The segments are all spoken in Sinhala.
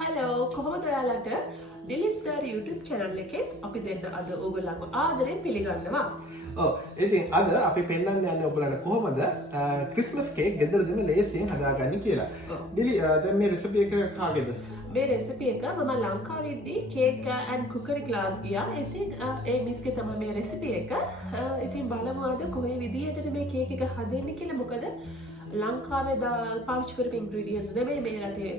හලෝ කොහොමද ඔයාලට ඩිලිස්ටර් YouTube channel එකේ අපි දෙන්න අද ඕගොල්ලන්ව ආදරෙන් පිළිගන්නවා. ඉතින් අද අපි පෙන්වන්න යන්නේ ඔයගොල්ලන්ට කොහොමද ක්‍රිස්මස් කේක් ගෙදරදීම ලේසියෙන් හදාගන්නේ කියලා. ඩිලි දැන් මේ රෙසිපි එක කාගේද? මේ රෙසිපි එක මම ලංකාවේදී කේක් ඇන්ඩ් කුකරි ක්ලාස් ගියා. ඉතින් ඒ මිස්ගේ තමයි මේ රෙසිපි එක. ඉතින් බලමු අද කොහේ විදිහටද මේ කේක් එක හදන්නේ කියලා. මොකද ලංකාවේ පාවිච්චි කරපු ඉන්ග්‍රීඩියන්ට්ස් නෙමෙයි මේ රටේ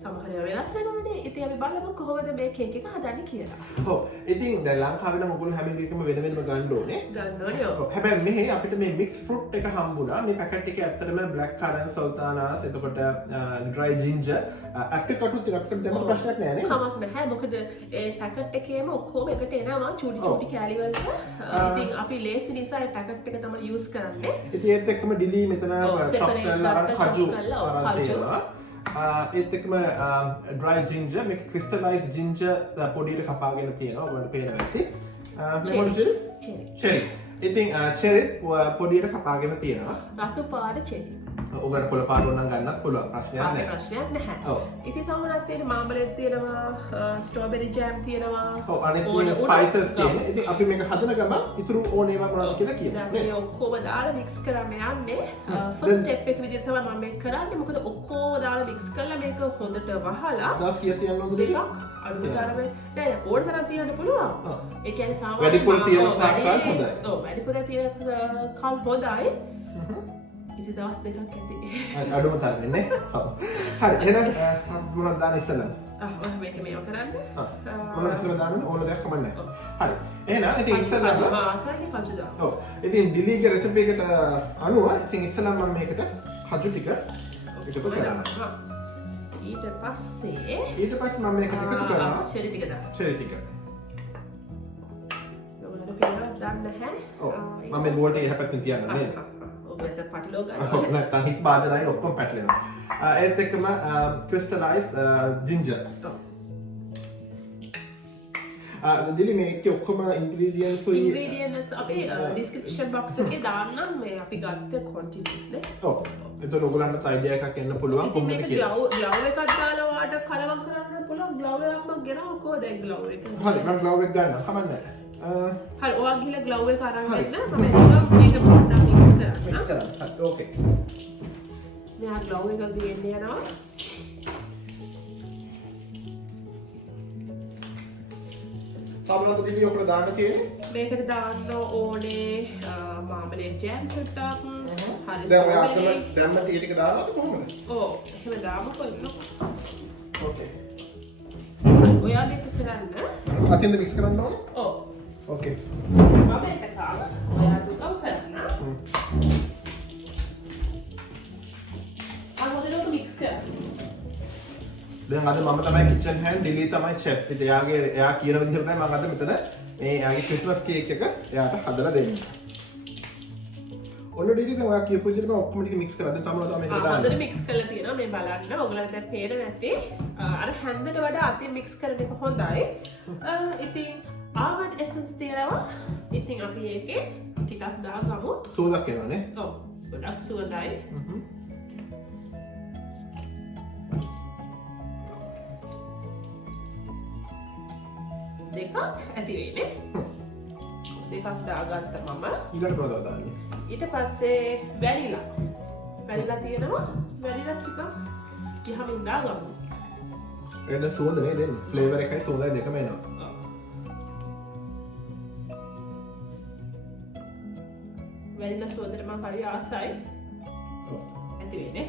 සමහර වෙනස් වෙනවනේ. ඉතින් අපි බලමු කොහොමද මේ කේක් එක හදන්නේ කියලා. ඔව්. ඉතින් දැන් ලංකාවේ නම් ඔයගොල්ලෝ හැම එකකම වෙන වෙනම ගන්න ඕනේ. ගන්න ඕනේ. ඔව්. හැබැයි මෙහි අපිට මේ මික්ස් ෆෘට් එක හම්බුණා. මේ පැකට් එකේ ඇත්තටම බ්ලැක් කරන්ට්, සල්තානාස්, එතකොට ඩ්‍රයි ජින්ජර්, ඇප්‍රිකෝට් උත් අපිට දෙන්න ප්‍රශ්නයක් නෑ නේ. කමක් නැහැ. මොකද ඒ පැකට් එකේම ඔක්කොම එකට එනවා චූටි චූටි කෑලි වලට. ඉතින් අපි ලේසි නිසා ඒ පැකට් එක තමයි යූස් කරන්නේ. ඉතින් ඒත් එක්කම ඩිලි මෙතන චොප් කරලා අරන් කජු අරන් තියෙනවා. ඒත් එක්කම ඩ්‍රයි ජින්ජර්, මේක ක්‍රිස්ටලයිස් ජින්ජර් පොඩියට කපාගෙන තියෙනවා. ඔයගොල්ලෝ පේනවා ඇති. Lemon jelly? චෙරි. ඉතින් චෙරි පොඩියට කපාගෙන තියෙනවා. රතු පාට චෙරි. ඔයගොල්ලෝ කොළ පාට ඕන නම් ගන්නත් පුළුවන්. ප්‍රශ්නයක් නැහැ. ප්‍රශ්නයක් නැහැ. ඔව්. ඉතින් තවමත් තියෙන මාමලේඩ් තියෙනවා, ස්ට්‍රෝබෙරි ජෑම් තියෙනවා. ඔව් අනිත් ස්පයිසස් තියෙනවා. ඉතින් අපි මේක හදන ගමන් ඉතුරු ඕන ඒවා මොනවද කියලා කියමු. දැන් මේ ඔක්කොම දාලා මික්ස් කරන්න යන්නේ. ෆස්ට් ස්ටෙප් එක විදිහට තමයි මම මේක කරන්නේ. මොකද ඔක්කොම දාලා මික්ස් කරලා මේක හොඳට වහලා දාස් කීයක් තියන්න ඕනද? දෙකක් අඩු තරමේ නෑ ඕන තරම් තියන්න පුළුවන්. ඒ කියන්නේ සාමාන්‍ය වැඩිපුර තියෙන තාක්කල් හොඳයි. ඔව් වැඩිපුර තියෙන කල් හොඳයි. ඉතින් දවස් දෙකක් ඇති. අඩුම තරමේ නේ. ඔව්. හරි එහෙනම් මොනවද දාන්න ඉස්සෙල්ලා? මේක මේව කරන්න. මොනවද ඉස්සෙල්ලා දාන්න ඕන දෙයක් කමන්නේ. හරි. එහෙනම් ඉතින් ඉස්සෙල්ලා ආසයි කජු දාන්න. ඔව්. ඉතින් ඩිලීගේ රෙසිපි එකට අනුව ඉතින් ඉස්සෙල්ලා මම මේකට කජු ටික එකතු කරනවා. ඊට පස්සේ මම මේකට එකතු කරනවා චෙරි ටික දාන්න. චෙරි ටික. ඔයාලට පේනවා දාන්න නැහැ. ඔව්. මම මේ බෝල් ටික එහා පැත්තෙන් තියන්න නේද? ඔබ මෙතන පටලවා ගන්න. ඔව් නැත්නම් හිස් භාජනයි ඔක්කොම පැටලෙනවා. ඒත් එක්කම ක්‍රිස්ටලයිස් ජින්ජර්. ඩිලි මේකේ ඔක්කොම ඉන්ග්‍රීඩියන්ට්ස් අපි ඩිස්ක්‍රිප්ෂන් බොක්ස් එකේ දාන්නම් මේ අපි ගත්ත ක්වොන්ටිටිස් නේ. ඔව්. එතකොට ඔයගලන්ට අයිඩියා එකක් එන්න පුළුවන් කොහොමද මේක කියලා. ග්ලව් එකක් දාලා වාට කලවම් කරන්න පුළුවන්. ග්ලව් එකක් මම ගෙනාවකෝ දැන් ග්ලව් එක. හරි මම ග්ලව් එක ගන්නවා කමන්නේ නැහැ. හරි ඔයා ගිහලා ග්ලව් එක අරන් එන්න. මම එතන මේක පොඩ්ඩක් මික්ස් කරන්න. මික්ස් කරන්න. හරි ඕකේ. මෙයා ග්ලව් එක ගේන්න යනවා. සාමාන්‍යයෙන් ඩිලි ඔකට දාන්න තියෙන්නේ. මේකට දාන්න ඕනේ මාමලේඩ් ජෑම් චුට්ටක්. හරි දැන් ඔය අතන දැම්ම ටික දාලාද කොහොමද? ඔව් එහෙම දාමු කොල්ලෝ. ඕකේ. ඔයා මේක කරන්න. අතින්ද මික්ස් කරන්න ඕනේ? ඔව්. ඕකේ. මම එතකම් ඔයා දුකම් කරන්න. හොඳට මික්ස් කරන්න. දැන් අද මම තමයි කිචන් හෑන්ඩ් ඩිලි තමයි ෂෙෆ්. ඉතින් එයා කියන විදිහට තමයි මම අද මෙතන මේ එයාගේ ක්‍රිස්මස් කේක් එක එයාට හදලා දෙන්නේ. ඔන්න ඩිලි දැන් ඔයා කියපු විදිහට මම ඔක්කොම ටික මික්ස් කරලා දැන් තමයි මේක දාන්නේ. හොඳට මික්ස් කරලා තියෙනවා මේ බලන්න. ඔයගලන්ට දැන් පේනවා ඇති. අර හැන්දට වඩා අතින් මික්ස් කරන එක හොඳයි. ඉතින් ආමන්ඩ් එසන්ස් තියෙනවා. ඉතින් අපි ඒකේ ටිකක් දාගමු. සුවඳක් එනවානේ. ඔව්. ගොඩක් සුවඳයි. දෙකක් ඇති වෙන්නේ. දෙකක් දාගත්ත මම. ඊළඟට මොනවද දාන්නේ? ඊට පස්සේ වැනිලා. වැනිලා තියෙනවා. වැනිලා ටිකක් ගිහමින් දාගමු. ඒක සුවඳ නේ දෙන්නේ. ෆ්ලේවර් එකයි සුවඳයි දෙකම එනවා. වැනිලා සුවඳට මම හරි ආසයි. ඇති වෙන්නේ.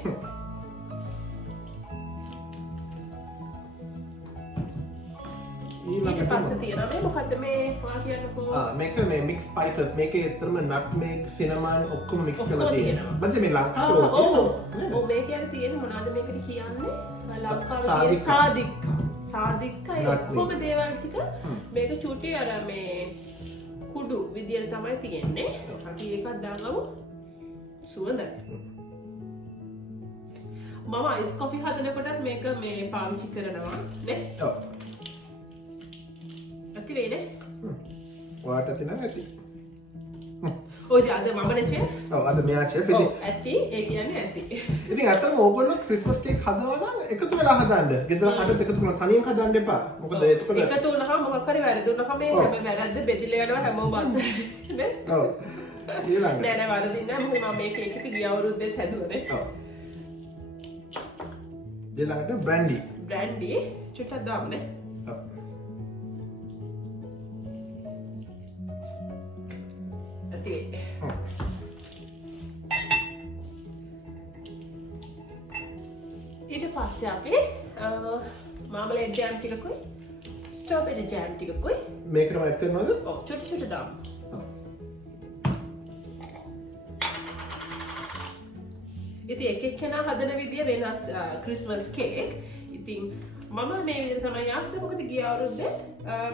ඊට පස්සේ තියෙනවා මේ මොකද්ද මේ ඔයා කියන්නකෝ. මේක මේ මික්ස් ස්පයිසස් මේකේ ඇත්තටම නට්මෙග් සිනමන් ඔක්කොම මික්ස් කරලා ඔක්කොම තියෙනවා. මන්ද මේ ලංකාවේ ඔව් මේ කියන්නේ තියෙන්නේ මොනවද මේකට කියන්නේ? ලංකාවේ සාදික්කා. සාදික්කා ඒ ඔක්කොම දේවල් ටික මේක චූටි අර මේ කුඩු විදියට තමයි තියෙන්නේ. අපි ඒකක් දාගමු. සුවඳයි. මම අයිස් කොෆි හදනකොටත් මේක මේ පාවිච්චි කරනවා නේ. ඔව්. ඇති වෙයිනේ. ඔයාට ඇති නම් ඇති. ඔය අද මමනේ chef. ඔව් අද මෙයා chef. ඔව් ඇති ඒ කියන්නේ ඇති. ඉතින් අතන ඕගොල්ලෝ ක්‍රිස්මස් කේක් හදනවා නම් එකතු වෙලා හදන්න. ගෙදර හදද්දී එකතු කරලා තනියෙන් හදන්න එපා. මොකද එතකොට එකතු වුණාම මොකක් හරි වැරදුනහම මේ හැම වැරද්ද බෙදිලා යනවා හැමෝම අතේ. නේ? ඔව්. ඊළඟ. නෑ නෑ වරදින්නේ නෑ. මොකද මම මේ කේක් එක ගිය අවුරුද්දේත් හැදුවනේ. ඔව්. ඊළඟට බ්‍රැන්ඩි. බ්‍රැන්ඩි චුට්ටක් දාමුනේ. ඔව්. ඇති. ඔව්. ඊට පස්සේ අපි මාමලේඩ් ජෑම් ටිකකුයි ස්ට්‍රෝබෙරි ජෑම් ටිකකුයි මේකට වයිට් කරනවද? ඔව් චුටි චුටි දාමු. ඔව්. ඉතින් එක එක්කෙනා හදන විදිය වෙනස් ක්‍රිස්මස් කේක්. ඉතින් මම මේ විදිහට තමයි ආස්සේ මොකද ගිය අවුරුද්දේ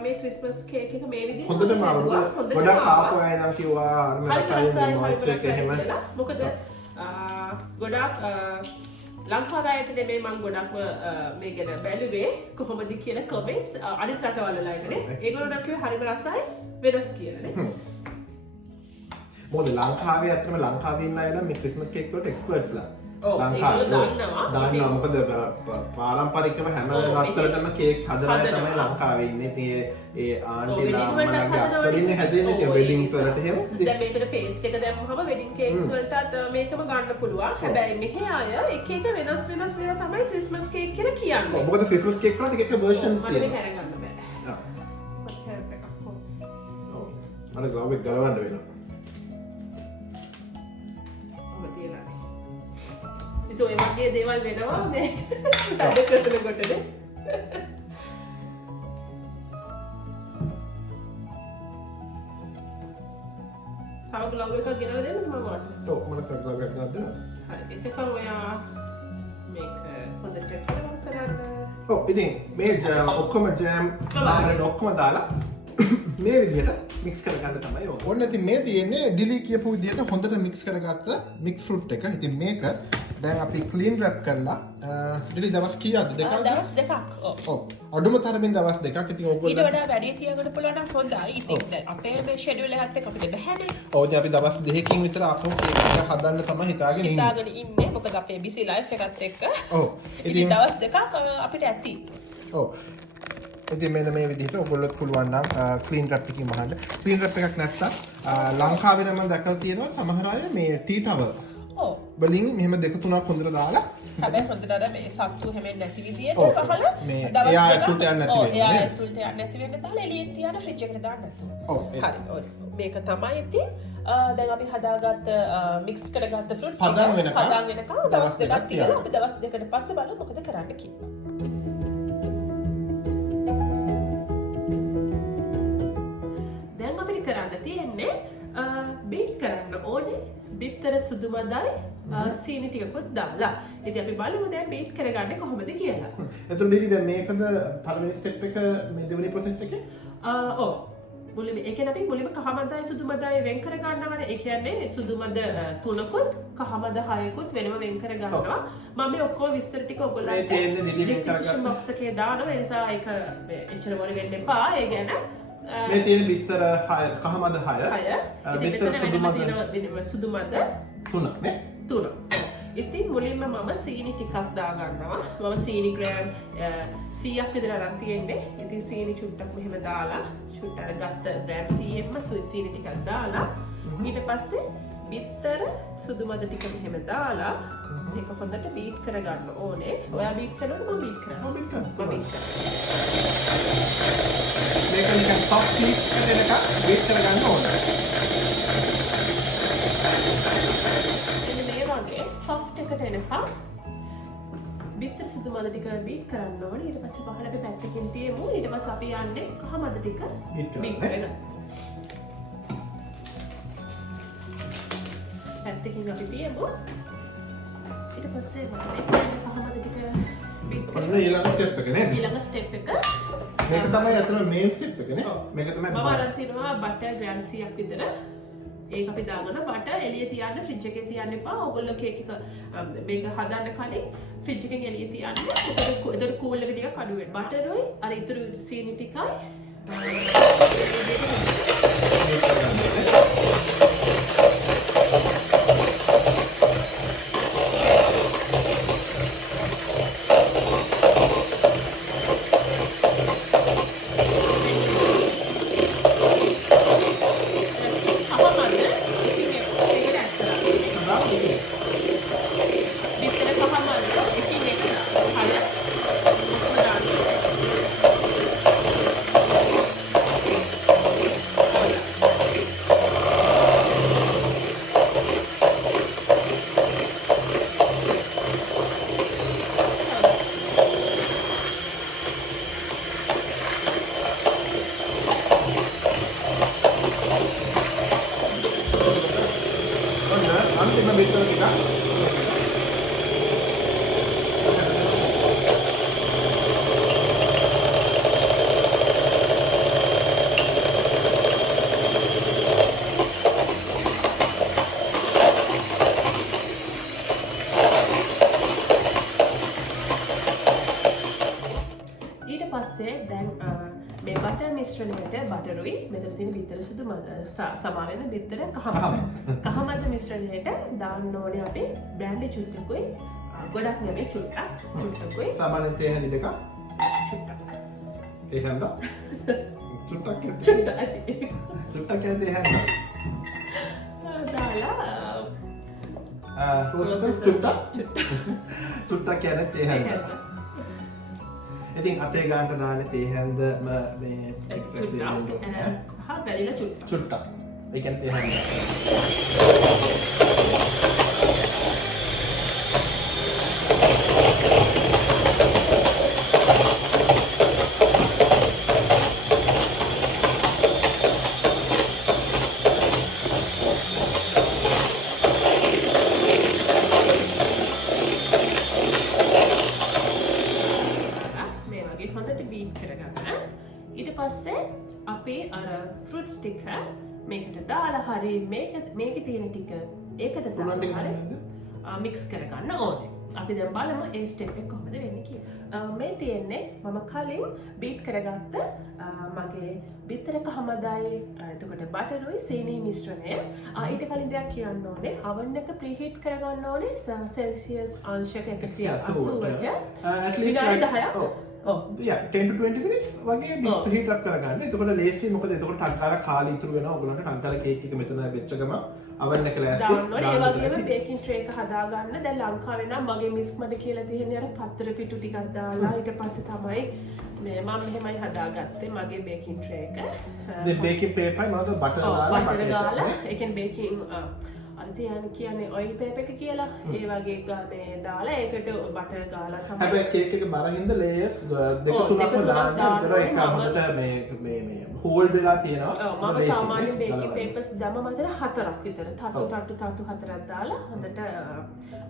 මේ ක්‍රිස්මස් කේක් එක මේ විදිහට හොඳටම ආවා. ගොඩක් කාපු අය නම් කිව්වා අර මේ සයින් මොයිස් කේක් එහෙම. මොකද ගොඩක් ලංකාවයට නෙමෙයි මම ගොඩක්ම මේ ගැන බැලුවේ කොහොමද කියලා කමෙන්ට්ස් අනිත් රටවල ලයිකනේ. ඒගොල්ලෝ නම් කිව්වේ හරිම රසයි වෙනස් කියලානේ. මොකද ලංකාවේ අතරම ලංකාවේ ඉන්න අය නම් මේ ක්‍රිස්මස් කේක් වලට එක්ස්පර්ට්ස්ලා. ඔව් ඒගොල්ලෝ දන්නවා. මොකද පාරම්පරිකව හැම රටවලටම කේක්ස් හදන අය තමයි ලංකාවේ ඉන්නේ. ඉතින් ඒ ආන්ටිලා අම්මලාගේ අතරින් හැදෙන්නේ ඒ වෙඩින්ග්ස් වලට එහෙම. දැන් මේකට පේස්ට් එක දැම්මම වෙඩින් කේක්ස් වලටත් මේකම ගන්න පුළුවන්. හැබැයි මෙහි අය එක එක වෙනස් ඒවා තමයි ක්‍රිස්මස් කේක් කියලා කියන්නේ. ඔව් මොකද ක්‍රිස්මස් කේක් වලට එක එක versions තියෙනවා. මම මේක අරගන්න බෑ. ඔව්. මට help එකක් ඕන. ඔව්. අර ගාවෙක් ගලවන්න වෙනවා. ඔය වගේ දේවල් වෙනවා නේ. තද කරනකොටනේ. තව ග්ලව් එකක් ගෙනලා දෙන්න මම වට. ඔව් මට ග්ලව් එකක් ගෙනලා දෙන්න. හරි. එතකන් ඔයා මේක හොඳට කලවම් කරන්න. ඔව් ඉතින් මේ ඔක්කොම ජෑම් ආමරේ ඔක්කොම දාලා මේ විදිහට මික්ස් කරගන්න තමයි ඕක. ඔන්න ඉතින් මේ තියෙන්නේ ඩිලි කියපු විදිහට හොඳට මික්ස් කරගත්ත මික්ස් ෆෘට් එක. ඉතින් මේක දැන් අපි ක්ලීන් රැප් කරලා ඩිලි දවස් කීයක්ද? දෙකක්ද? දවස් දෙකක්. ඔව්. අඩුම තරමින් දවස් දෙකක්. ඉතින් ඕගොල්ලෝ ඊට වඩා වැඩි තියාගන්න පුළුවන් නම් හොඳයි. ඉතින් දැන් අපේ මේ ෂෙඩියුල් එකත් එක්ක අපිට බැහැනේ. ඔව් ඉතින් අපි දවස් දෙකකින් විතර අපෝ කේක් එක හදන්න තමයි හිතාගෙන ඉන්නේ. මොකද අපේ බිසි ලයිෆ් එකත් එක්ක. ඔව්. ඉතින් දවස් දෙකක් අපිට ඇති. ඔව්. ඉතින් මෙන්න මේ විදිහට ඔයගොල්ලොත් පුළුවන් නම් ක්ලීන් රැප් එකකින් වහන්න. ක්ලීන් රැප් එකක් නැත්නම් ලංකාවේ නම් මම දැකලා තියෙනවා සමහර අය මේ ටී ටවල්. ඔව්. වලින් මෙහෙම දෙක තුනක් හොඳට දාලා හැබැයි හොඳට අර මේ සත්තු හැමෙන්නේ නැති විදියට ඔව්. වහලා මේ දවස් එයා දෙකක් ඇතුළට යන්නේ නැති ඔව් වෙන්නේ එයා නේද? ඇතුළට යන්නේ නැති වෙන්න දාලා එළියෙන් තියාන ෆ්‍රිජ් එකට දාන්න නැතුව. ඔව්. හරි. මේක තමයි ඉතින් දැන් අපි හදාගත්ත මික්ස් කරගත්ත ෆෘට්ස් පදන් වෙනකන් දවස් දෙකක් තියලා අපි දවස් දෙකකට පස්සේ බලමු මොකද කරන්න කියලා. දැන් අපිට කරන්න තියෙන්නේ බීට් කරන්න ඕනේ බිත්තර සුදු මදයි සීනි ටිකකුත් දාලා. ඉතින් අපි බලමු දැන් බීට් කරගන්නේ කොහොමද කියලා. එතකොට ඩීඩි දැන් මේකද පළවෙනි ස්ටෙප් එක මේ දෙවෙනි ප්‍රොසෙස් එකේ? ඔව්. මුලින්ම ඒ කියන්නේ අපි මුලින්ම කහ මදයි සුදු මදයි වෙන් කර ගන්නවනේ. ඒ කියන්නේ සුදු මද තුනකුත් කහ මද හයකුත් වෙනම වෙන් කර ගන්නවා. මම මේ ඔක්කොම විස්තර ටික ඔයගොල්ලන්ට ඩිස්ක්‍රිප්ෂන් බොක්ස් එකේ දානවා. ඒ නිසා ඒක එච්චර මොන වෙන්න එපා. ඒ ගැන මේ තියෙන බිත්තර කහ මද 6 බිත්තර සුදු මද 3 නේ 3. ඉතින් මුලින්ම මම සීනි ටිකක් දාගන්නවා. මම සීනි ග්‍රෑම් 100ක් විතර අරන් තියෙන්නේ. ඉතින් සීනි චුට්ටක් මෙහෙම දාලා චුට්ට අර ගත්ත ග්‍රෑම් 100ෙම සීනි ටිකක් දාලා ඊට පස්සේ බිත්තර සුදු මද ටික මෙහෙම දාලා මේක හොඳට බීට් කරගන්න ඕනේ. ඔයා බීට් කරනකොට මම බීට් කරනවා. මම බීට් කරනවා. මේක නිකන් සොෆ්ට් බීට් කරනක බීට් කරගන්න ඕනේ. සොෆ්ට් එකට එනකම් බිත්තර සුදු මද ටික බීට් කරන්න ඕනේ. ඊට පස්සේ පහළ අපි පැත්තකින් තියමු. ඊට පස්සේ අපි යන්නේ කහ මද ටික බීට් කරගන්න. පැත්තකින් අපි තියමු. ඊට පස්සේ කහ මද ටික බීට් කරගන්න. ඊළඟ ස්ටෙප් එක නේද? ඊළඟ ස්ටෙප් එක මේක තමයි අතන මේන් ස්ටෙප් එක නේ. මේක තමයි මම අරන් තියනවා බටර් ග්‍රෑම් 100ක් විතර. ඒක අපි දාගන්න බටර් එළිය තියන්න ෆ්‍රිජ් එකේ තියන්න එපා. ඕගොල්ලෝ කේක් එක මේක හදන්න කලින් ෆ්‍රිජ් එකෙන් එළිය තියන්න. ඒතර කූල් එක ටිකක් අඩු වෙන්න. බටරුයි අර ඉතුරු සීනි ටිකයි ඊට පස්සේ දැන් මේ බටර් මිශ්‍රණයට බටරුයි මෙතන තියෙන බිත්තර සුදු සමාවෙන බිත්තර කහමද මිශ්‍රණයට දාන්න ඕනේ අපි බ්‍රෑන්ඩි චුට්ටකුයි ගොඩක් නෙමෙයි චුට්ටකුයි සාමාන්‍යයෙන් තේ හැඳි දෙකක් චුට්ටක් තේ හැඳ චුට්ටක් තේ හැඳ දාලා චුට්ටක් කියන්නේ තේ හැඳ ඉතින් අතේ ගානට දාන තේ හැඳ මේ වැනිලා චුට්ටක් ඒ කියන්නේ තේ හැඳ ඊට පස්සේ අපේ අර ෆෘට් ටික මේකට දාලා හරි මේක තියෙන ටික ඒකට දාලා හරි මික්ස් කරගන්න ඕනේ. අපි දැන් බලමු ඒ ස්ටෙප් එක කොහොමද වෙන්නේ කියලා. මේ තියෙන්නේ මම කලින් බීට් කරගත්ත මගේ බිත්තර කහමදයි එතකොට බටරුයි සීනි මිශ්‍රණය. ඊට කලින් දෙයක් කියන්න ඕනේ oven එක ප්‍රීහීට් කරගන්න ඕනේ සෙල්සියස් අංශක 180ට විනාඩි 10ක්. 10 to 20 minutes වගේ heat up කරගන්න. එතකොට ලේසි මොකද එතකොට ටක් ගාලා කාලි ඉතුරු වෙනවා. ඔයගොල්ලන්ට ටක් ගාලා කේක් එක මෙතන වෙච්ච ගම oven එක ලෑස්ති. ඒ වගේම බේකින් ට්‍රේ එක හදාගන්න. දැන් ලංකාවේ නම් මගේ මිස්ක් මට කියලා තියෙන්නේ අර පත්තර පිටු ටිකක් දාලා ඊට පස්සේ තමයි මේ මම මෙහෙමයි හදාගත්තේ මගේ බේකින් ට්‍රේ එක. දැන් බේකින් පේපර් මොනවද බටර් දාලා ඒ කියන්නේ බේකින් අර කියන්නේ ඔයිල් පේපර් එක කියලා ඒ වගේ මේ දාලා ඒකට බටර් ගාලා තමයි හැබැයි කේක් එක බරින්ද ලේයර්ස් දෙක තුනක්ම දාන්න විතර එක හොඳට මේ හෝල්ඩ් වෙලා තියෙනවා මම සාමාන්‍යයෙන් බේකින් පේපර්ස් දැම්ම මතර 4ක් විතර තට්ටු හතරක් දාලා හොඳට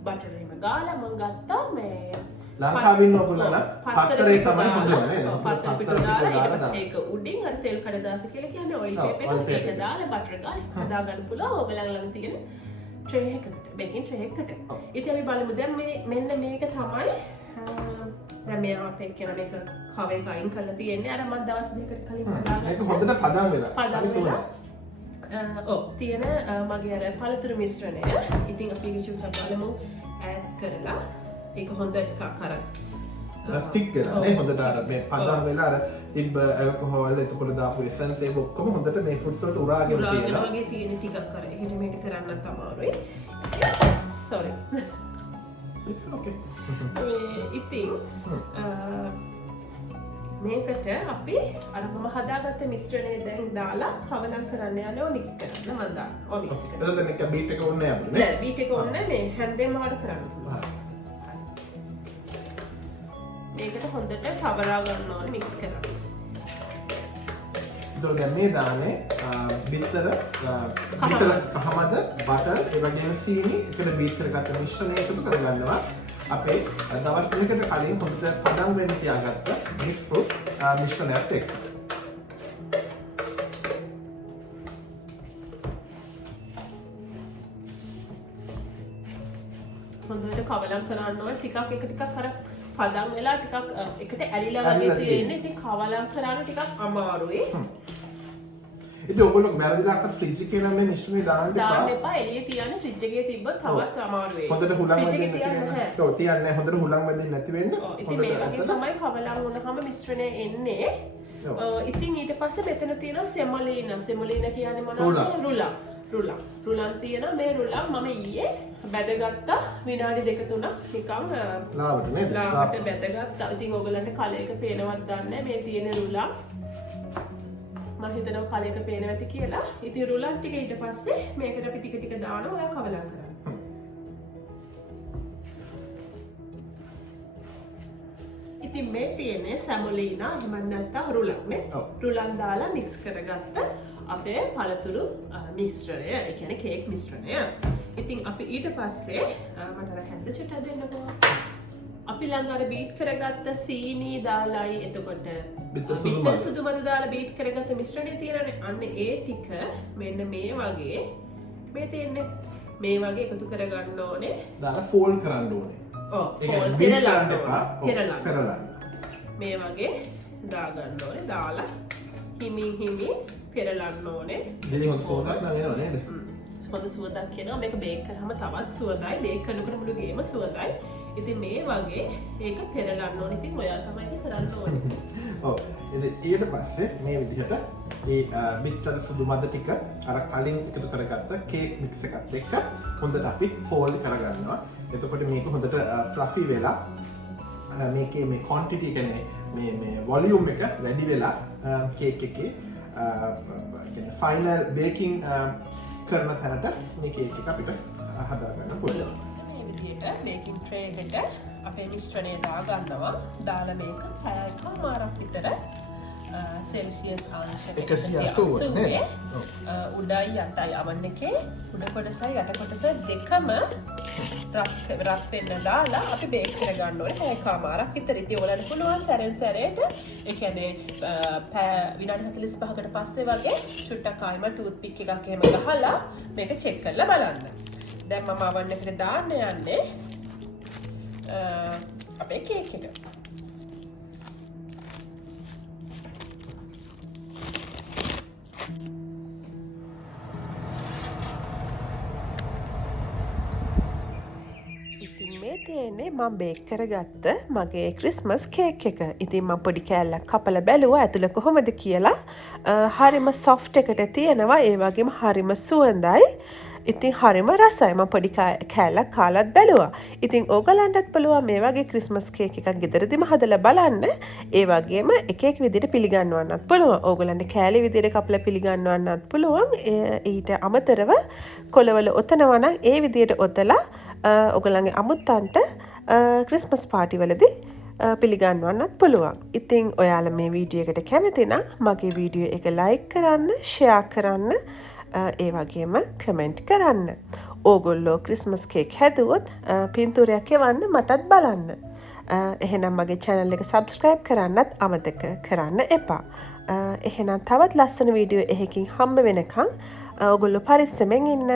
බටර් එහෙම ගාලා මම ගත්තා මේ ලංකාවේ ඉන්න ඔයගොල්ලෝ පත්තරේ තමයි හොඳ නේද පත්තර පිටු දාලා ඊට පස්සේ ඒක උඩින් අර තෙල් කඩදාසි කියලා කියන්නේ ඔයිල් පේපර් එක දාලා බටර් ගාලා හදාගන්න පුළුවන් ඔයගලන් ළඟ තියෙන ට්‍රේ එකකට බේකින් ට්‍රේ එකකට. ඉතින් අපි බලමු දැන් මෙන්න මේක තමයි දැන් මේ අපේ කියන මේක කව එක අයින් කරලා තියෙන්නේ අර මම දවස් දෙකකට කලින් හදාගත්තා. ඒක හොඳට පදම් වෙලා. තියෙන මගේ අර පළතුරු මිශ්‍රණය. ඉතින් අපි ඒක චුට්ටක් බලමු ඇඩ් කරලා ඒක හොඳ ටිකක් අර ස්ටික් වෙලා නේ හොඳට අර මේ පදම් වෙලා අර තිබ්බ ඇල්කොහොල් එතකොට දාපු එසන්ස් ඒක ඔක්කොම හොඳට මේ ෆුඩ්ස් වලට උරාගෙන තියෙනවා. වගේ තියෙන ටිකක් අර එහෙට මේක කරන්නත් අමාරුයි. sorry. it's okay. ඉතින් මේකට අපි අර මම හදාගත්ත මිශ්‍රණය දැන් දාලා කවලම් කරන්න යනවා මික්ස් කරන්න මම දානවා. මික්ස් කරන්න. එතකොට මේක බීට් එක ඕනේ අපිට නේ. නෑ බීට් එක ඕනේ මේ හැන්දෙන්ම වඩ කරන්න පුළුවන්. මේකට හොඳට කවරා ගන්න ඕනේ මික්ස් කරන්න. එතකොට දැන් මේ දාන්නේ බිත්තර කහමද බටර් ඒ වගේම සීනි එකට බීට් කරගත්ත මිශ්‍රණය එකතු කරගන්නවා. අපේ දවස් දෙකකට කලින් හොඳට පදම් වෙන්න තියාගත්ත මික්ස් ෆෘට් මිශ්‍රණයත් එක්ක. හොඳට කවලම් කරන්න ඕනේ ටිකක් එක ටිකක් අර පදම් වෙලා ටිකක් එකට ඇලිලා වගේ තියෙන්නේ. ඉතින් කවලම් කරන්න ටිකක් අමාරුයි. ඉතින් ඔයගොල්ලෝ වැරදිලා අර ෆ්‍රිජ් එකේ නම් මේ මිශ්‍රණය දාන්න එපා. දාන්න එපා. එළියේ තියන්න ෆ්‍රිජ් එකේ තිබ්බොත් තවත් අමාරු වෙයි. හොඳට හුලං වෙන්නේ නැති ඔව් තියන්නේ හොඳට හුලං වෙන්නේ නැති වෙන්න. ඉතින් මේ වගේ තමයි කවලම් වුණාම මිශ්‍රණය එන්නේ. ඉතින් ඊට පස්සේ මෙතන තියෙනවා සෙමොලීනා. සෙමොලීනා කියන්නේ මොනවද? රුලන් තියෙනවා. මේ රුලන් මම ඊයේ බැදගත්තා විනාඩි 2-3ක් නිකන් ලාවට නේද? ලාවට බැදගත්තා. ඉතින් ඔයගලන්ට කලයක පේනවත් දන්නේ මේ තියෙන රුලන් මම හිතනවා කලයක පේනවා ඇති කියලා. ඉතින් රුලන් ටික ඊට පස්සේ මේකට අපි ටික ටික දානවා ඔයා කවලම් කරන්න. ඉතින් මේ තියෙන්නේ සැමොලීනා එහෙම නැත්නම් රුලන් නේ. රුලන් දාලා මික්ස් කරගත්ත අපේ පළතුරු මිශ්‍රණය. ඒ කියන්නේ කේක් මිශ්‍රණය. ඉතින් අපි ඊට පස්සේ මට අර හැන්ද චුට්ටක් දෙන්නකෝ. අපි ළඟ අර බීට් කරගත්ත සීනි දාලායි එතකොට බිත්තර සුදු මද දාලා බීට් කරගත්ත මිශ්‍රණය තියෙනනේ. අන්න ඒ ටික මෙන්න මේ වගේ මේ තියෙන්නේ. මේ වගේ එකතු කරගන්න ඕනේ. දාලා ෆෝල්ඩ් කරන්න ඕනේ. ඔව් ෆෝල්ඩ් පෙරලන්න. මේ වගේ දාගන්න ඕනේ. දාලා හිමින් පෙරලන්න ඕනේ. දෙලි හොඳ සුවඳක් නම් එනවා නේද? හොඳ සුවඳක් එනවා. මේක බේක් කරාම තවත් සුවඳයි. බේක් කරනකොට මුළු ගේම සුවඳයි. ඉතින් මේ වගේ ඒක පෙරලන්න ඕනේ. ඉතින් ඔයා තමයි කරන්න ඕනේ. ඔව්. ඉතින් ඊට පස්සේ මේ විදිහට මේ බිත්තර සුදු මද ටික අර කලින් එකතු කරගත්ත කේක් මික්ස් එකත් එක්ක හොඳට අපි ෆෝල්ඩ් කරගන්නවා. එතකොට මේක හොඳට ෆ්ලෆි වෙලා මේකේ මේ ක්වොන්ටිටි කියන්නේ මේ වොලියුම් එක වැඩි වෙලා කේක් එකේ ෆයිනල් බේකින් කරන තැනට මේ කේක් එක අපිට හදා ගන්න පුළුවන්. මේ විදිහට බේකින් ට්‍රේ එකට අපේ මිශ්‍රණය දා ගන්නවා. දාලා මේක පැයකමාරක් විතර සෙල්සියස් අංශ 180 උඩයි යටයි oven එකේ උඩ කොටසයි යට කොටස දෙකම රත් වෙන්න දාලා අපි බේක් කරගන්න ඕනේ පැයකමාරක් විතර. ඉතින් ඔයාලට පුළුවන් සැරෙන් සැරේට ඒ කියන්නේ විනාඩි 45කට පස්සේ වගේ චුට්ටක් ආයෙම ටූත් පික් එකක් එහෙම ගහලා මේක චෙක් කරලා බලන්න. දැන් මම oven එකට දාන්න යන්නේ අපේ කේක් එක. තියෙන්නේ මම බේක් කරගත්ත මගේ ක්‍රිස්මස් කේක් එක. ඉතින් මම පොඩි කෑල්ලක් කපලා බැලුවා ඇතුළ කොහොමද කියලා. හරිම සොෆ්ට් එකට තියෙනවා. ඒ වගේම හරිම සුවඳයි. ඉතින් හරිම රසයි. මම පොඩි කෑල්ලක් කාලත් බැලුවා. ඉතින් ඕගලන්ටත් පුළුවන් මේ වගේ ක්‍රිස්මස් කේක් එකක් ගෙදරදිම හදලා බලන්න. ඒ වගේම එක එක විදිහට පිළිගන්වන්නත් පුළුවන්. ඕගලන්ට කෑලි විදිහට කපලා පිළිගන්වන්නත් පුළුවන්. ඊට අමතරව කොළවල ඔතනවා නම් ඒ විදිහට ඔතලා ඔගලන්ගේ අමුත්තන්ට ක්‍රිස්මස් පාටි වලදී පිළිගන්වන්නත් පුළුවන්. ඉතින් ඔයාලා මේ වීඩියෝ එකට කැමති නම් මගේ වීඩියෝ එක ලයික් කරන්න, ෂෙයා කරන්න, ඒ වගේම කමෙන්ට් කරන්න. ඕගොල්ලෝ ක්‍රිස්මස් කේක් හැදුවොත් පින්තූරයක් එවන්න මටත් බලන්න. එහෙනම් මගේ channel එක subscribe කරන්නත් අමතක කරන්න එපා. එහෙනම් තවත් ලස්සන වීඩියෝ එකකින් හම්බ වෙනකන් ඔයගොල්ලෝ පරිස්සමෙන් ඉන්න.